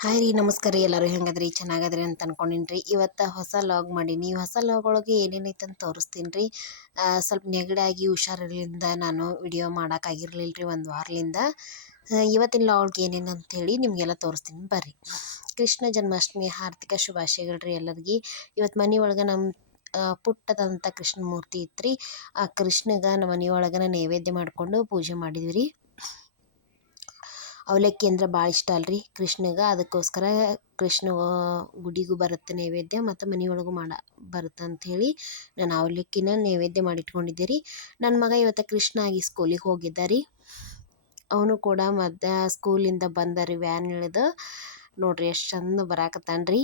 Hi ರೀ, ನಮಸ್ಕಾರ ರೀ. ಎಲ್ಲರೂ ಹೆಂಗದ್ರಿ? ಚೆನ್ನಾಗದ್ರಿ ಅಂತ ಅನ್ಕೊಂಡಿನಿ ರೀ ಇವತ್ತು ಹೊಸ ಲಾಗ್ ಮಾಡೀನಿ. ಹೊಸ ಲಾಗ್ ಒಳಗೆ ಏನೇನೈತೆ ಅಂತ ತೋರಿಸ್ತೀನಿ ರೀ. ಸ್ವಲ್ಪ ನೆಗಡಾಗಿ ಹುಷಾರಿರ್ಲಿಂದ ನಾನು ವಿಡಿಯೋ ಮಾಡೋಕ್ಕಾಗಿರ್ಲಿಲ್ಲ ರೀ ಒಂದು ವಾರಲಿಂದ. ಇವತ್ತಿನ ಲಾಗ್ ಏನೇನು ಅಂಥೇಳಿ ನಿಮಗೆಲ್ಲ ತೋರಿಸ್ತೀನಿ. ಬರ್ರಿ. ಕೃಷ್ಣ ಜನ್ಮಾಷ್ಟಮಿ ಹಾರ್ದಿಕ ಶುಭಾಶಯಗಳು ರೀ ಎಲ್ಲರಿಗೆ. ಇವತ್ತು ಮನೆ ಒಳಗೆ ನಮ್ಮ ಪುಟ್ಟದಂಥ ಕೃಷ್ಣ ಮೂರ್ತಿ ಇತ್ತು ರೀ ಆ ಕೃಷ್ಣಗೆ ನಮ್ಮ ಮನೆಯೊಳಗನ ನೈವೇದ್ಯ ಮಾಡಿಕೊಂಡು ಪೂಜೆ ಮಾಡಿದ್ವಿ ರೀ. ಅವಲಕ್ಕಿ ಅಂದ್ರೆ ಭಾಳ ಇಷ್ಟ ಅಲ್ರಿ ಕೃಷ್ಣಗೆ. ಅದಕ್ಕೋಸ್ಕರ ಕೃಷ್ಣ ಗುಡಿಗೂ ಬರುತ್ತೆ ನೈವೇದ್ಯ ಮತ್ತು ಮನೆಯೊಳಗೂ ಮಾಡ, ಬರುತ್ತೆ ಅಂಥೇಳಿ ನಾನು ಅವಲಕ್ಕಿನ ನೈವೇದ್ಯ ಮಾಡಿಟ್ಕೊಂಡಿದ್ದೆ ರೀ ನನ್ನ ಮಗ ಇವತ್ತು ಕೃಷ್ಣ ಆಗಿ ಸ್ಕೂಲಿಗೆ ಹೋಗಿದ್ದ ರೀ ಅವನು ಕೂಡ ಮಧ್ಯ ಸ್ಕೂಲಿಂದ ಬಂದ ರೀ ವ್ಯಾನ್ ಇಳಿದು. ನೋಡ್ರಿ ಎಷ್ಟು ಚಂದ ಬರಾಕತ್ತಾನ ರೀ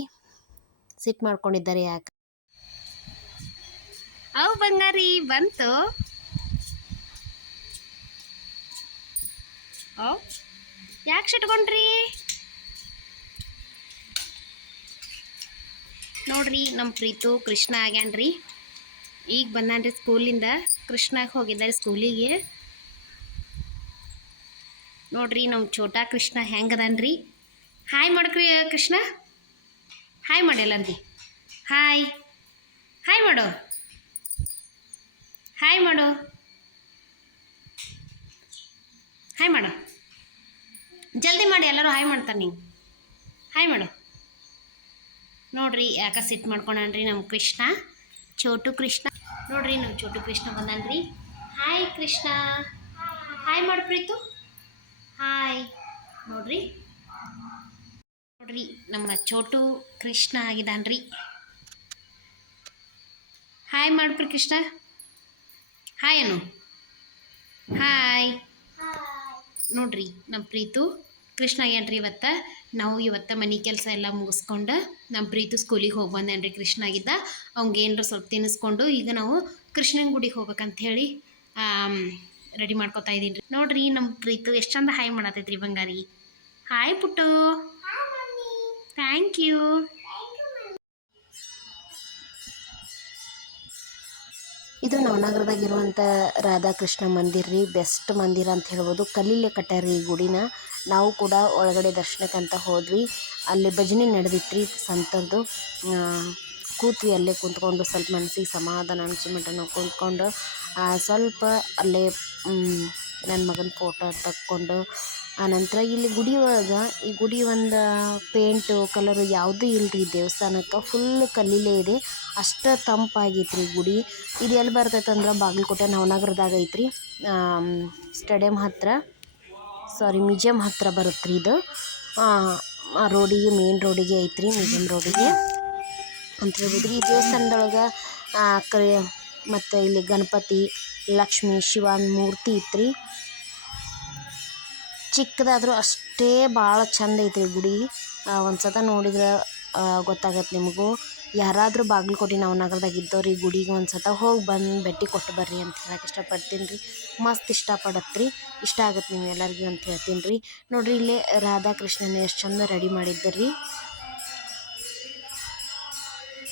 ಸಿಟ್ಟು ಮಾಡ್ಕೊಂಡಿದ್ದಾರೆ ಯಾಕೆ? ಅವು ಬಂಗಾರಿ ಬಂತು. ಯಾಕೆ ಸಿಟ್ಕೊಂಡ್ರಿ ನೋಡ್ರಿ ನಮ್ಮ ಪ್ರೀತು ಕೃಷ್ಣ ಆಗ್ಯಾನ್ರಿ. ಈಗ ಬಂದಾನ್ರಿ ಸ್ಕೂಲಿಂದ. ಕೃಷ್ಣಾಗ ಹೋಗಿದ್ದಾರೆ ಸ್ಕೂಲಿಗೆ. ನೋಡ್ರಿ ನಮ್ಮ ಛೋಟಾ ಕೃಷ್ಣ ಹೆಂಗದನ್ರಿ? ಹಾಯ್ ಮಾಡ್ರಿ ಕೃಷ್ಣ. ಹಾಯ್ ಮಾಡಿ ಎಲ್ಲರಿಗೆ ಹಾಯ್ ಹಾಯ್ ಮಾಡು. ಹಾಯ್ ಮಾಡು. ಹಾಯ್ ಮಾಡು. ಜಲ್ದಿ ಮಾಡಿ, ಎಲ್ಲರೂ ಹಾಯ್ ಮಾಡ್ತಾರೆ ನೀವು ಹಾಯ್ ಮಾಡು. ನೋಡ್ರಿ, ಯಾಕೆ ಸಿಟ್ ಮಾಡ್ಕೊಂಡ್ರಿ ನಮ್ಮ ಕೃಷ್ಣ? ಚೋಟು ಕೃಷ್ಣ. ನೋಡ್ರಿ, ನಮ್ಮ ಚೋಟು ಕೃಷ್ಣ ಬಂದನ್ರಿ. ಹಾಯ್ ಕೃಷ್ಣ. ಹಾಯ್ ಮಾಡು ಪ್ರೀತು. ಹಾಯ್. ನೋಡ್ರಿ. ನೋಡ್ರಿ, ನಮ್ಮ ಚೋಟು ಕೃಷ್ಣ ಆಗಿದಾನ್ರಿ. ಹಾಯ್ ಮಾಡ್ಪ್ರಿ ಕೃಷ್ಣ. ಹಾಯ್ ಅನು. ಹಾಯ್. ನೋಡ್ರಿ, ನಮ್ಮ ಪ್ರೀತು ಕೃಷ್ಣ ಏನ್ರಿ ಇವತ್ತು? ನಾವು ಇವತ್ತು ಮನೆ ಕೆಲಸ ಎಲ್ಲ ಮುಗಿಸ್ಕೊಂಡು ನಮ್ಮ ಪ್ರೀತು ಸ್ಕೂಲಿಗೆ ಹೋಗಿ ಬಂದೇನ್ರಿ ಕೃಷ್ಣ ಆಗಿದ್ದ ಅವ್ಗೆ ಏನರ ಸ್ವಲ್ಪ ತಿನ್ನಿಸ್ಕೊಂಡು ಈಗ ನಾವು ಕೃಷ್ಣನ ಗುಡಿಗೆ ಹೋಗ್ಬೇಕಂತ ಹೇಳಿ ರೆಡಿ ಮಾಡ್ಕೊತಾ ಇದ್ದೀನಿ ರೀ ನೋಡ್ರಿ ನಮ್ಮ ಪ್ರೀತು ಎಷ್ಟು ಚಂದ ಹಾಯ್ ಮಾಡತೈತ್ರಿ ಬಂಗಾರಿ. Hi puttu. ಥ್ಯಾಂಕ್ ಯು ಇದು ನವನಗರದಾಗಿರುವಂಥ ರಾಧಾಕೃಷ್ಣ ಮಂದಿರ ರೀ, ಬೆಸ್ಟ್ ಮಂದಿರ ಅಂತ ಹೇಳ್ಬೋದು. ಕಲ್ಲಿಲೆ ಕಟ್ಟಾರಿ ಈ ಗುಡಿನ ನಾವು ಕೂಡ ಒಳಗಡೆ ದರ್ಶನಕ್ಕಂತ ಹೋದ್ವಿ. ಅಲ್ಲಿ ಭಜನೆ ನಡೆದಿತ್ತು ರೀ ಸಂತರದು ಕೂತ್ವಿ ಅಲ್ಲೇ ಕುಂತ್ಕೊಂಡು ಸ್ವಲ್ಪ ಮನಸ್ಸಿಗೆ ಸಮಾಧಾನ ಅನ್ಸೋ ಮಟ್ಟ ನಾವು ಕುಂತ್ಕೊಂಡು ಸ್ವಲ್ಪ ಅಲ್ಲೇ ನನ್ನ ಮಗನ ಫೋಟೋ ತಕ್ಕೊಂಡು ಆನಂತರ ಇಲ್ಲಿ ಗುಡಿ ಒಳಗೆ ಈ ಗುಡಿ ಒಂದು ಪೇಂಟು ಕಲರು ಯಾವುದೂ ಇಲ್ಲ ರೀ ದೇವಸ್ಥಾನಕ್ಕೆ ಫುಲ್ ಕಲ್ಲಿಲೇ ಇದೆ. ಅಷ್ಟು ತಂಪಾಗೈತ್ರಿ ಗುಡಿ. ಇದು ಎಲ್ಲಿ ಬರ್ತೈತೆ ಅಂದ್ರೆ ಬಾಗಲಕೋಟೆ ನವನಗರದಾಗ ಐತ್ರಿ. ಸ್ಟೇಡಿಯಂ ಹತ್ತಿರ ಸಾರಿ ಮ್ಯೂಸಿಯಂ ಹತ್ತಿರ ಬರುತ್ತೆ ರೀ ಇದು. ರೋಡಿಗೆ ಮೇನ್ ರೋಡಿಗೆ ಐತ್ರಿ ಮ್ಯೂಸಿಯಂ ರೋಡಿಗೆ. ಅಂತ ಹೇಳ್ಬೋದು ಈ ದೇವಸ್ಥಾನದೊಳಗೆ ಕ ಮತ್ತು ಇಲ್ಲಿ ಗಣಪತಿ, ಲಕ್ಷ್ಮಿ ಶಿವನ್ ಮೂರ್ತಿ ಇತ್ತು ಚಿಕ್ಕದಾದರೂ ಅಷ್ಟೇ ಭಾಳ ಚಂದ ಐತ್ರಿ ಗುಡಿ. ಒಂದು ಸತ ನೋಡಿದ್ರೆ ಗೊತ್ತಾಗತ್ತೆ ನಿಮಗೂ. ಯಾರಾದರೂ ಬಾಗಲಕೋಟೆ ನವನಗರದಾಗ ಇದ್ದವ್ರು ಈ ಗುಡಿಗೆ ಒಂದು ಸತ ಹೋಗಿ ಬಂದು ಭೇಟಿ ಕೊಟ್ಟು ಬರ್ರಿ ಅಂತ ಹೇಳಕ್ಕೆ ಇಷ್ಟಪಡ್ತೀನಿ ರೀ. ಮಸ್ತ್ ಇಷ್ಟಪಡತ್ತೆ ರೀ ಇಷ್ಟ ಆಗತ್ತೆ ನೀವು ಎಲ್ಲರಿಗೂ ಅಂತ ಹೇಳ್ತೀನಿ ರೀ. ನೋಡಿರಿ, ಇಲ್ಲೇ ರಾಧಾಕೃಷ್ಣನ ಎಷ್ಟು ಚಂದ ರೆಡಿ ಮಾಡಿದ್ದರಿ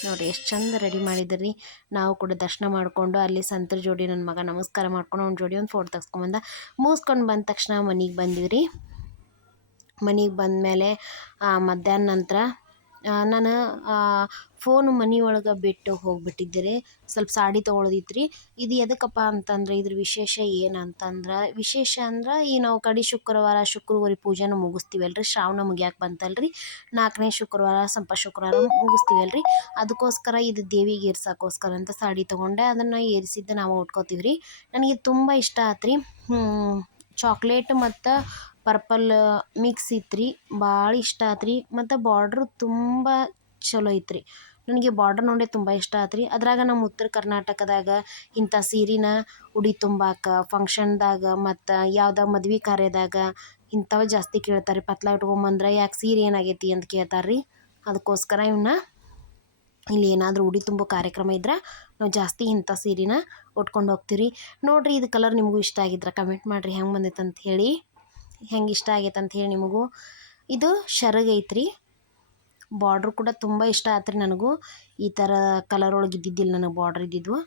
ನೋಡಿರಿ ಎಷ್ಟು ಚಂದ ರೆಡಿ ಮಾಡಿದ್ರಿ. ನಾವು ಕೂಡ ದರ್ಶನ ಮಾಡಿಕೊಂಡು ಅಲ್ಲಿ ಸಂತರ ಜೋಡಿ ನನ್ನ ಮಗ ನಮಸ್ಕಾರ ಮಾಡ್ಕೊಂಡು ಅವ್ನ ಜೋಡಿ ಒಂದು ಫೋಟೋ ತೆಗ್ಸ್ಕೊಂಬಂದ ಮುಗಿಸ್ಕೊಂಡು ಬಂದ ತಕ್ಷಣ ಮನೆಗೆ ಬಂದಿವಿ ರೀ ಮನೆಗೆ ಬಂದಮೇಲೆ ಮಧ್ಯಾಹ್ನ ನಂತರ ನಾನು ಫೋನು ಮನೆ ಒಳಗೆ ಬಿಟ್ಟು ಹೋಗ್ಬಿಟ್ಟಿದ್ದೆ ರೀ ಸ್ವಲ್ಪ ಸಾಡಿ ತೊಗೊಳೋದಿತ್ತು ರೀ ಇದು ಎದಕ್ಕಪ್ಪ ಅಂತಂದ್ರೆ ಇದ್ರ ವಿಶೇಷ ಏನು ಅಂತಂದ್ರೆ ವಿಶೇಷ ಅಂದ್ರೆ ಈ ನಾವು ಕಡೆ ಶುಕ್ರವಾರ ಶುಕ್ರವಾರ ಪೂಜೆನ ಮುಗಿಸ್ತೀವಲ್ಲ ರೀ ಶ್ರಾವಣ ಮುಗಿಯಾಕೆ ಬಂತಲ್ಲ ರೀ ನಾಲ್ಕನೇ ಶುಕ್ರವಾರ, ಸಂಪ ಶುಕ್ರವಾರ ಮುಗಿಸ್ತೀವಲ್ಲ ರೀ ಅದಕ್ಕೋಸ್ಕರ ಇದು ದೇವಿಗೆ ಏರ್ಸೋಕ್ಕೋಸ್ಕರ ಅಂತ ಸಾಡಿ ತೊಗೊಂಡೆ. ಅದನ್ನು ಏರಿಸಿದ್ದು ನಾವು ಉಟ್ಕೋತೀವಿ ರೀ ನನಗೆ ತುಂಬ ಇಷ್ಟ ಆತ್ರಿ. ರೀ ಚಾಕ್ಲೇಟ್ ಮತ್ತು ಪರ್ಪಲ್ ಮಿಕ್ಸ್ ಇತ್ತು ರೀ ಭಾಳ ಇಷ್ಟ ಆತ್ರಿ. ರೀ ಮತ್ತು ಬಾರ್ಡ್ರು ತುಂಬ ಚಲೋ ಇತ್ತು ರೀ ನನಗೆ ಬಾರ್ಡರ್ ನೋಡೇ ತುಂಬ ಇಷ್ಟ ಆತ್ರಿ. ರೀ ಅದ್ರಾಗ ನಮ್ಮ ಉತ್ತರ ಕರ್ನಾಟಕದಾಗ ಇಂಥ ಸೀರೆನ ಉಡಿ ತುಂಬಾಕ ಫಂಕ್ಷನ್ದಾಗ ಮತ್ತು ಯಾವ್ದು ಮದ್ವೆ ಕಾರ್ಯದಾಗ ಇಂಥವು ಜಾಸ್ತಿ ಕೇಳ್ತಾರೆ. ಪತ್ಲ ಉಟ್ಕೊಂಬಂದ್ರೆ ಯಾಕೆ ಸೀರೆ ಏನಾಗೈತಿ ಅಂತ ಕೇಳ್ತಾರೆ ರೀ ಅದಕ್ಕೋಸ್ಕರ ಇವನ್ನ ಇಲ್ಲಿ ಏನಾದರೂ ಉಡಿ ತುಂಬೋ ಕಾರ್ಯಕ್ರಮ ಇದ್ರೆ ನಾವು ಜಾಸ್ತಿ ಇಂಥ ಸೀರೆನ ಉಟ್ಕೊಂಡು ಹೋಗ್ತೀವಿ ರೀ ನೋಡಿರಿ ಇದು ಕಲರ್ ನಿಮಗೂ ಇಷ್ಟ ಆಗಿದ್ರೆ ಕಮೆಂಟ್ ಮಾಡಿರಿ. ಹೆಂಗೆ ಬಂದೈತೆ ಅಂತ ಹೇಳಿ. ಹೆಂಗೆ ಇಷ್ಟ ಆಗೈತೆ ಅಂತ ಹೇಳಿ ನಿಮಗೂ. ಇದು ಶರಗೈತ್ರಿ ಬಾರ್ಡ್ರ್ ಕೂಡ ತುಂಬ ಇಷ್ಟ ಆಯ್ತು ನನಗೂ. ಈ ಥರ ಕಲರ್ ಒಳಗೆ ಇದ್ದಿದ್ದಿಲ್ಲ ನನಗೆ ಬಾರ್ಡ್ರ್ ಇದ್ದಿದ್ವು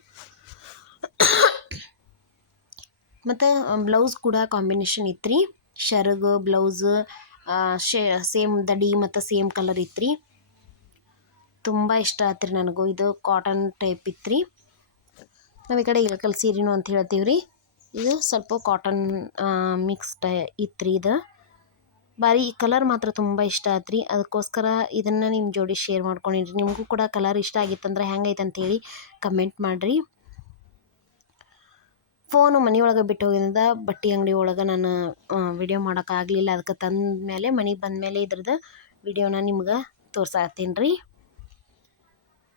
ಮತ್ತು ಬ್ಲೌಸ್ ಕೂಡ ಕಾಂಬಿನೇಷನ್ ಇತ್ತು ರೀ ಶರಗ್ ಬ್ಲೌಸ್ ಸೇಮ್ ದಡಿ ಮತ್ತು ಸೇಮ್ ಕಲರ್ ಇತ್ತು ರೀ ತುಂಬ ಇಷ್ಟ ಆಯ್ತು ರೀ ನನಗೂ. ಇದು ಕಾಟನ್ ಟೈಪ್ ಇತ್ತು ರೀ ನಾವು ಈ ಕಡೆ ಇಳಕಲ್ ಸೀರೆನೂ ಅಂತ ಹೇಳ್ತೀವಿ ರೀ ಇದು ಸ್ವಲ್ಪ ಕಾಟನ್ ಮಿಕ್ಸ್ ಟೈ ಇತ್ತು ರೀ ಇದು. ಭಾರಿ ಈ ಕಲರ್ ಮಾತ್ರ ತುಂಬ ಇಷ್ಟ ಆಯ್ತು ರೀ ಅದಕ್ಕೋಸ್ಕರ ಇದನ್ನು ನಿಮ್ಮ ಜೋಡಿ ಶೇರ್ ಮಾಡ್ಕೊಂಡಿರಿ ನಿಮಗೂ ಕೂಡ ಕಲರ್ ಇಷ್ಟ ಆಗಿತ್ತಂದ್ರೆ ಹೆಂಗೈತೆ ಅಂತೇಳಿ ಕಮೆಂಟ್ ಮಾಡಿರಿ. ಫೋನು ಮನೆಯೊಳಗೆ ಬಿಟ್ಟು ಹೋಗಿದ್ದ ಬಟ್ಟೆ ಅಂಗಡಿ ಒಳಗೆ ನಾನು ವಿಡಿಯೋ ಮಾಡೋಕ್ಕಾಗಲಿಲ್ಲ ಅದಕ್ಕೆ ತಂದ ಮೇಲೆ ಮನೆಗೆ ಬಂದ ಮೇಲೆ ಇದ್ರದ್ದು ವಿಡಿಯೋನ ನಿಮ್ಗೆ ತೋರ್ಸಾತ್ತೀನಿ ರೀ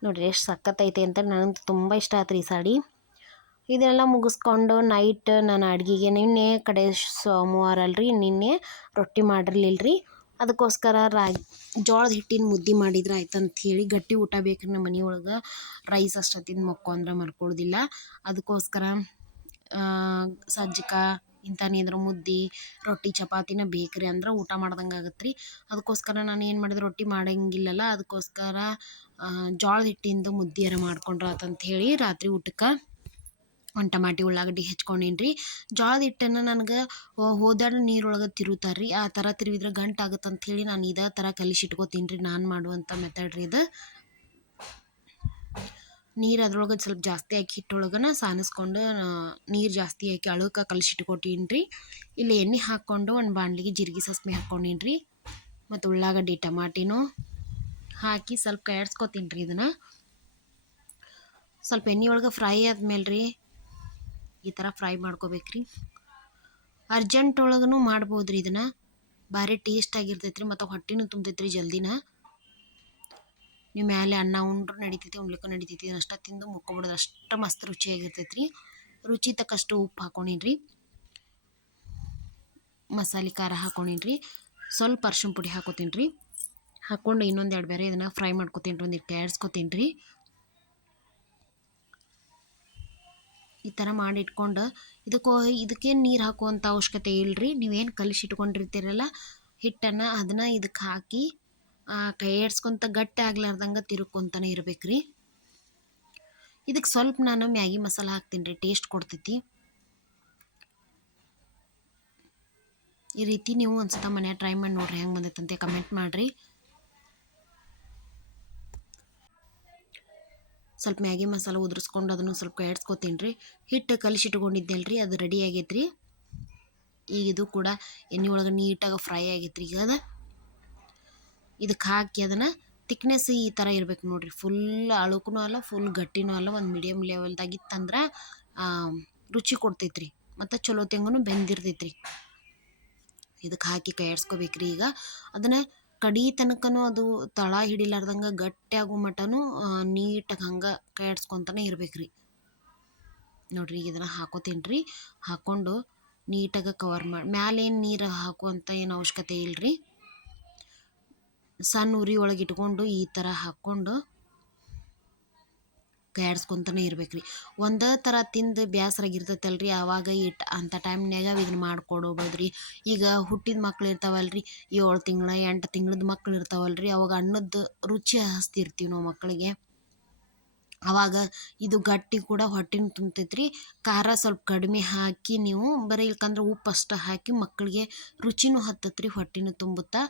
ನೋಡಿರಿ ಎಷ್ಟು ಸಖತ್ತೈತೆ ಅಂತ ನನಗೆ ತುಂಬ ಇಷ್ಟ ಆಯ್ತು ರೀ ಈ ಸಾಡಿ. ಇದೆಲ್ಲ ಮುಗಿಸ್ಕೊಂಡು ನೈಟ್ ನಾನು ಅಡುಗೆಗೆ ನಿನ್ನೆ ಕಡೆ ಸೋಮವಾರ ಅಲ್ರಿ, ನಿನ್ನೆ ರೊಟ್ಟಿ ಮಾಡಿರ್ಲಿಲ್ಲ ರೀ ಅದಕ್ಕೋಸ್ಕರ ರಾಗಿ, ಜೋಳದ ಹಿಟ್ಟಿನ ಮುದ್ದೆ ಮಾಡಿದ್ರೆ ಆಯ್ತು ಅಂತ ಹೇಳಿ ಗಟ್ಟಿ ಊಟ ಬೇಕ್ರಿ ನಮ್ಮ ಮನೆಯೊಳಗೆ. ರೈಸ್ ಅಷ್ಟೊತ್ತಿನ ಮಕ್ಕೊಂದ್ರೆ ಮರ್ಕೊಳ್ಳೋದಿಲ್ಲ ಅದಕ್ಕೋಸ್ಕರ ಸಜ್ಜಕ ಇಂಥನೇದ್ರ ಮುದ್ದೆ, ರೊಟ್ಟಿ, ಚಪಾತಿನ ಬೇಕ್ರಿ ಅಂದ್ರೆ ಊಟ ಮಾಡ್ದಂಗೆ ಆಗತ್ತೆ ರೀ ಅದಕ್ಕೋಸ್ಕರ ನಾನು ಏನು ಮಾಡಿದೆ, ರೊಟ್ಟಿ ಮಾಡಂಗಿಲ್ಲಲ್ಲ, ಅದಕ್ಕೋಸ್ಕರ ಜೋಳದ ಹಿಟ್ಟಿಂದು ಮುದ್ದೆಯಾರ ಮಾಡ್ಕೊಂಡ್ರೆ ಆತಂತ ಹೇಳಿ ರಾತ್ರಿ ಊಟಕ್ಕೆ ಒಂದು ಟಮಾಟಿ ಉಳ್ಳಾಗಡ್ಡಿ ಹೆಚ್ಕೊಂಡೀನಿ ರೀ ಜೋಳದ ಹಿಟ್ಟನ್ನು ನನಗೆ ಹೋದಾಡ ನೀರೊಳಗೆ ತಿರುತ್ತಾರೆ ರೀ ಆ ಥರ ತಿರುವಿದ್ರೆ ಗಂಟು ಆಗುತ್ತೆ ಅಂತ ಹೇಳಿ ನಾನು ಇದೇ ಥರ ಕಲಿಸಿಟ್ಕೋತೀನಿ ರೀ ನಾನು ಮಾಡುವಂಥ ಮೆಥಡ್ ರೀ ಇದು. ನೀರು ಅದ್ರೊಳಗೆ ಸ್ವಲ್ಪ ಜಾಸ್ತಿ ಹಾಕಿ ಹಿಟ್ಟೊಳಗನ ಸಾನಿಸ್ಕೊಂಡು ನೀರು ಜಾಸ್ತಿ ಹಾಕಿ ಅಳುಕ ಕಲಿಸಿಟ್ಕೊಟ್ಟೀನಿ ರೀ ಇಲ್ಲಿ ಎಣ್ಣೆ ಹಾಕ್ಕೊಂಡು ಒಂದು ಬಾಣಲಿಗೆ ಜೀರಿಗೆ ಸಸ್ಮೆ ಹಾಕ್ಕೊಂಡೀನಿ ರೀ ಮತ್ತು ಉಳ್ಳಾಗಡ್ಡಿ, ಟಮಾಟಿನೂ ಹಾಕಿ ಸ್ವಲ್ಪ ಕೈಯಾಡ್ಸ್ಕೊತೀನಿ ರೀ ಇದನ್ನು. ಸ್ವಲ್ಪ ಎಣ್ಣೆ ಒಳಗೆ ಫ್ರೈ ಆದ್ಮೇಲೆ ರೀ ಈ ಥರ ಫ್ರೈ ಮಾಡ್ಕೋಬೇಕ್ರಿ. ಅರ್ಜೆಂಟ್ ಒಳಗೂ ಮಾಡ್ಬೋದು ರೀ ಇದನ್ನು. ಭಾರಿ ಟೇಸ್ಟ್ ಆಗಿರ್ತೈತೆ ರೀ ಮತ್ತು ಹೊಟ್ಟೆನೂ ತುಂಬತೈತೆ ರೀ ಜಲ್ದಿನ. ನೀವು ಮೇಲೆ ಅನ್ನ ಉಂಡ್ರೂ ನಡಿತೈತಿ, ಉಣ್ಲಿಕ್ಕೂ ನಡಿತೈತಿ ಅಷ್ಟ ತಿಂದು ಮುಕ್ಕೊಬಿಡೋದು ಅಷ್ಟು ಮಸ್ತ್ ರುಚಿಯಾಗಿರ್ತೈತೆ ರೀ ರುಚಿ ತಕ್ಕಷ್ಟು ಉಪ್ಪು ಹಾಕೊಂಡಿನ್ರಿ. ಮಸಾಲೆ ಖಾರ ಹಾಕೊಂಡಿನ್ರಿ. ಸ್ವಲ್ಪ ಅರ್ಶಿನ ಪುಡಿ ಹಾಕೋತೀನಿ ರೀ ಹಾಕ್ಕೊಂಡು ಇನ್ನೊಂದು ಎರಡು ಬೇರೆ ಇದನ್ನು ಫ್ರೈ ಮಾಡ್ಕೊತೀನಿ ರೀ ಒಂದಿಟ್ಟು ಕ್ಯಾಡ್ಸ್ಕೊತೀನಿ ರೀ ಈ ಥರ ಮಾಡಿ ಇಟ್ಕೊಂಡು ಇದಕ್ಕೋ ಇದಕ್ಕೇನು ನೀರು ಹಾಕುವಂಥ ಅವಶ್ಯಕತೆ ಇಲ್ಲರಿ ನೀವೇನು ಕಲಿಸಿಟ್ಕೊಂಡಿರ್ತೀರಲ್ಲ ಹಿಟ್ಟನ್ನು ಅದನ್ನು ಇದಕ್ಕೆ ಹಾಕಿ ಕೈ ಏಡ್ಸ್ಕೊತ ಗಟ್ಟಿ ಆಗ್ಲಾರ್ದಂಗೆ ತಿರುಗ್ಕೊತಾನೆ ಇರ್ಬೇಕು ರೀ ಇದಕ್ಕೆ ಸ್ವಲ್ಪ ನಾನು ಮ್ಯಾಗಿ ಮಸಾಲ ಹಾಕ್ತೀನಿ ರೀ ಟೇಸ್ಟ್ ಕೊಡ್ತೈತಿ. ಈ ರೀತಿ ನೀವು ಒಂದ್ಸತ ಮನೆ ಟ್ರೈ ಮಾಡಿ ನೋಡ್ರಿ, ಹೆಂಗೆ ಬಂದೈತಂತೆ ಕಮೆಂಟ್ ಮಾಡಿರಿ. ಸ್ವಲ್ಪ ಮ್ಯಾಗಿ ಮಸಾಲ ಉದುರಿಸ್ಕೊಂಡು ಅದನ್ನು ಸ್ವಲ್ಪ ಎಡ್ಸ್ಕೊತೀನಿ ರೀ. ಹಿಟ್ಟು ಕಲಿಸಿಟ್ಕೊಂಡಿದ್ದೆಲ್ಲ ರೀ ಅದು ರೆಡಿ ಆಗೈತೆ ರೀ ಈಗ ಇದು ಕೂಡ ಎಣ್ಣೆ ಒಳಗೆ ನೀಟಾಗಿ ಫ್ರೈ ಆಗೈತೆ ರೀ ಈಗ ಅದು. ಇದಕ್ಕೆ ಹಾಕಿ ಅದನ್ನು ತಿಕ್ನೆಸ್ ಈ ಥರ ಇರ್ಬೇಕು ನೋಡಿರಿ. ಫುಲ್ ಅಳುಕೂ ಅಲ್ಲ ಫುಲ್ ಗಟ್ಟಿನೂ ಅಲ್ಲ, ಒಂದು ಮೀಡಿಯಮ್ ಲೆವೆಲ್ದಾಗಿತ್ತಂದ್ರೆ ರುಚಿ ಕೊಡ್ತೈತೆ ರೀ ಮತ್ತು ಚಲೋ ತೆಂಗೂ ಬೆಂದಿರ್ತೈತೆ ರೀ ಇದಕ್ಕೆ ಹಾಕಿ ಕೈ ಆಡ್ಸ್ಕೊಬೇಕ್ರಿ ಈಗ. ಅದನ್ನು ಕಡಿ ತನಕನೂ ಅದು ತಳ ಹಿಡಿಲಾರ್ದಂಗೆ ಗಟ್ಟಿ ಆಗೋ ಮಟನೂ ನೀಟಾಗಿ ಹಂಗೆ ಕೈ ಆಡ್ಸ್ಕೊತಾನೆ ಇರ್ಬೇಕು ರೀ ನೋಡಿರಿ ಈಗ ಇದನ್ನು ಹಾಕೋತೀನಿ ರೀ ಹಾಕ್ಕೊಂಡು ನೀಟಾಗಿ ಕವರ್ ಮಾಡಿ ಮ್ಯಾಲೇನು ನೀರು ಹಾಕುವಂಥ ಏನು ಅವಶ್ಯಕತೆ ಇಲ್ಲ ರೀ ಸಣ್ಣ ಉರಿ ಒಳಗೆ ಇಟ್ಕೊಂಡು ಈ ಥರ ಹಾಕ್ಕೊಂಡು ಕೈಯಾಡ್ಸ್ಕೊತಾನೆ ಇರ್ಬೇಕು ರೀ ಒಂದೇ ಥರ ತಿಂದು ಬೇಸರಾಗಿರ್ತೈತಲ್ಲ ರೀ ಆವಾಗ ಇಟ್ಟು ಅಂಥ ಟೈಮ್ನ್ಯಾಗ ಇದನ್ನ ಮಾಡ್ಕೊಡೋಬೋದು ರೀ ಈಗ ಹುಟ್ಟಿದ ಮಕ್ಳು ಇರ್ತಾವಲ್ಲ ರೀ ಏಳು ತಿಂಗಳ, ಎಂಟು ತಿಂಗಳದ ಮಕ್ಳು ಇರ್ತಾವಲ್ಲ ರೀ ಅವಾಗ ಅನ್ನದ ರುಚಿ ಹಚ್ತಿರ್ತೀವಿ ನಾವು ಮಕ್ಕಳಿಗೆ ಅವಾಗ ಇದು ಗಟ್ಟಿ ಕೂಡ ಹೊಟ್ಟೆನೂ ತುಂಬ್ತೈತೆ ರೀ ಖಾರ ಸ್ವಲ್ಪ ಕಡಿಮೆ ಹಾಕಿ ನೀವು ಬರೀ ಇಲ್ಕಂದ್ರೆ ಉಪ್ಪು ಅಷ್ಟು ಹಾಕಿ ಮಕ್ಕಳಿಗೆ ರುಚಿನೂ ಹತ್ತತ್ತೆ ರೀ ಹೊಟ್ಟೆನೂ ತುಂಬುತ್ತಾ.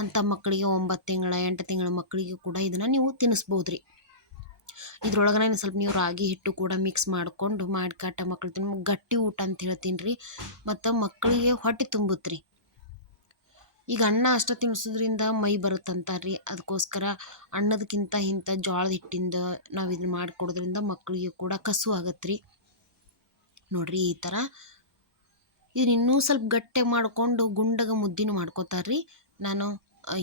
ಅಂಥ ಮಕ್ಕಳಿಗೆ ಒಂಬತ್ತು ತಿಂಗಳ, ಎಂಟು ತಿಂಗಳ ಮಕ್ಕಳಿಗೆ ಕೂಡ ಇದನ್ನು ನೀವು ತಿನ್ನಿಸ್ಬೋದು ರೀ ಇದ್ರೊಳಗನೆ ಸ್ವಲ್ಪ ನೀವು ರಾಗಿ ಹಿಟ್ಟು ಕೂಡ ಮಿಕ್ಸ್ ಮಾಡಿಕೊಂಡು ಮಾಡಿ ಕಟ್ಟ ಮಕ್ಳು ತಿನ್ನು ಗಟ್ಟಿ ಊಟ ಅಂತ ಹೇಳ್ತೀನಿ ರೀ. ಮತ್ತು ಮಕ್ಕಳಿಗೆ ಹೊಟ್ಟೆ ತುಂಬುತ್ತೆ ರೀ. ಈಗ ಅನ್ನ ಅಷ್ಟು ತಿನ್ನಿಸೋದ್ರಿಂದ ಮೈ ಬರುತ್ತಂತಾರೆ ರೀ. ಅದಕ್ಕೋಸ್ಕರ ಅನ್ನದಕ್ಕಿಂತ ಇಂಥ ಜೋಳದ ಹಿಟ್ಟಿಂದ ನಾವು ಇದನ್ನ ಮಾಡಿಕೊಡೋದ್ರಿಂದ ಮಕ್ಕಳಿಗೆ ಕೂಡ ಕಸು ಆಗತ್ತೆ ರೀ. ನೋಡಿರಿ ಈ ಥರ ಇದನ್ನ ಇನ್ನೂ ಸ್ವಲ್ಪ ಗಟ್ಟಿಯಾಗಿ ಮಾಡಿಕೊಂಡು ಗುಂಡಗ ಮುದ್ದಿನೂ ಮಾಡ್ಕೋತಾರೆ ರೀ. ನಾನು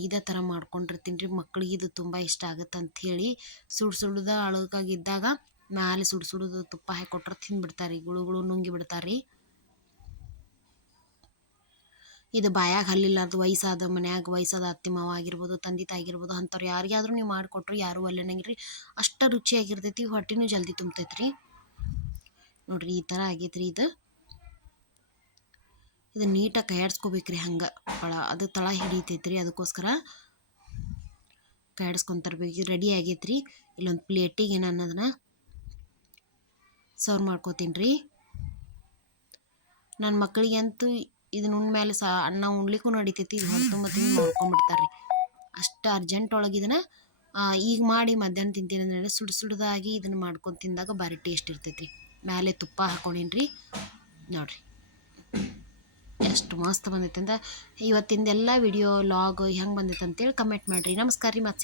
ಇದೇ ಥರ ಮಾಡ್ಕೊಂಡಿರ್ತೀನಿ ರೀ. ಮಕ್ಳಿಗೆ ಇದು ತುಂಬ ಇಷ್ಟ ಆಗುತ್ತೆ ಅಂಥೇಳಿ ಸುಡು ಸುಡ್ದ ಅಳಗಾಗಿದ್ದಾಗ ಮ್ಯಾಲೆ ಸುಡು ಸುಡುದು ತುಪ್ಪ ಹಾಕಿ ಕೊಟ್ರೆ ತಿಂದ್ಬಿಡ್ತಾರೆ ರೀ. ಗುಳುಗಳು ನುಂಗಿ ಬಿಡ್ತಾರೆ ರೀ. ಇದು ಬಾಯಾಗ ಹಲ್ಲಿಲ್ಲಾರ್ದು ವಯಸ್ಸಾದ ಮನ್ಯಾಗ ವಯಸ್ಸಾದ ಅತ್ತೆ ಮಾವ ಆಗಿರ್ಬೋದು, ತಂದೆ ತಾಯಿ ಆಗಿರ್ಬೋದು, ಅಂಥವ್ರು ಯಾರಿಗಾದ್ರೂ ನೀವು ಮಾಡಿಕೊಟ್ರು ಯಾರೂ ಒಲ್ಲೆನಂಗಿಲ್ಲ ರೀ. ಅಷ್ಟು ರುಚಿಯಾಗಿರ್ತೈತಿ, ಹೊಟ್ಟೆನೂ ಜಲ್ದಿ ತುಂಬತೈತೆ ರೀ ನೋಡಿರಿ ಈ ಥರ ಆಗೈತೆ ರೀ ಇದು. ಇದು ನೀಟಾಗಿ ಕೈ ಹಂಗೆ. ಭಾಳ ಅದು ತಳ ಹಿಡಿತೈತೆ ರೀ ಅದಕ್ಕೋಸ್ಕರ ತರಬೇಕು. ರೆಡಿ ಆಗೈತ್ರಿ. ಇಲ್ಲೊಂದು ಪ್ಲೇಟಿಗೆ ನಾನು ಅದನ್ನು ಸರ್ವ್ ಮಾಡ್ಕೋತೀನಿ ರೀ ನನ್ನ ಮಕ್ಕಳಿಗಂತೂ ಇದನ್ನ ಉಣ್ಮೇಲೆ ಸಹ ಅನ್ನ ಉಣ್ಲಿಕ್ಕೂ ನಡಿತೈತಿ, ಇದು ಹೊರ ತುಂಬ ತಿಂದು ರೀ ಅಷ್ಟು ಅರ್ಜೆಂಟ್ ಒಳಗೆ ಇದನ್ನು ಈಗ ಮಾಡಿ ಮಧ್ಯಾಹ್ನ ತಿಂತೀನಿ ಅಂದರೆ ಸುಡು ಸುಡ್ದಾಗಿ ಇದನ್ನು ಮಾಡ್ಕೊಂಡು ತಿಂದಾಗ ಭಾರಿ ಟೇಸ್ಟ್ ಇರ್ತೈತಿ ರೀ ಮೇಲೆ ತುಪ್ಪ ಹಾಕೊಂಡೀನಿ ರೀ ನೋಡಿರಿ. ಎಷ್ಟು ಮಸ್ತ್ ಬಂದೈತೆ ಇವತ್ತಿಂದೆಲ್ಲ ವಿಡಿಯೋ ಲಾಗ್ ಹೆಂಗೆ ಬಂದೈತೆ ಅಂತೇಳಿ ಕಮೆಂಟ್ ಮಾಡಿರಿ. ನಮಸ್ಕಾರ ರೀ ಮತ್ತು